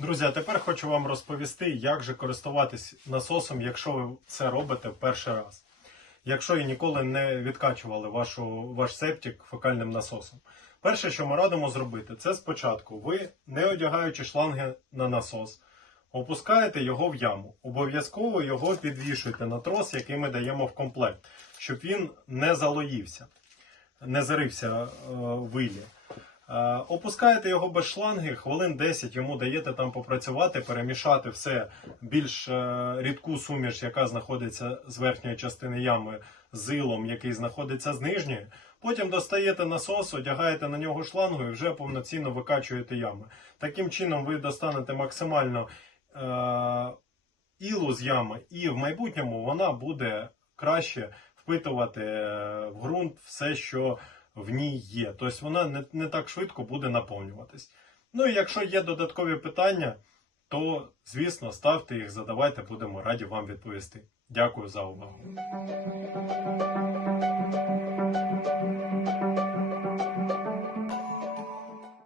Друзі, а тепер хочу вам розповісти, як же користуватись насосом, якщо ви це робите в перший раз. Якщо і ніколи не відкачували вашу, ваш септик фекальним насосом. Перше, що ми радимо зробити, це спочатку ви, не одягаючи шланги на насос, опускаєте його в яму. Обов'язково його підвішуйте на трос, який ми даємо в комплект, щоб він не залоївся, не зарився е, в ілі. Е, Опускаєте його без шланги, хвилин 10 йому даєте там попрацювати, перемішати все більш е, рідку суміш, яка знаходиться з верхньої частини ями, з ілом, який знаходиться з нижньої. Потім достаєте насос, одягаєте на нього шлангу і вже повноцінно викачуєте ями. Таким чином ви достанете максимально е, ілу з ями, і в майбутньому вона буде краще впитувати е, в ґрунт все, що в ній є. Тобто вона не, не так швидко буде наповнюватись. Ну і якщо є додаткові питання, то звісно ставте їх, задавайте, будемо раді вам відповісти. Дякую за увагу.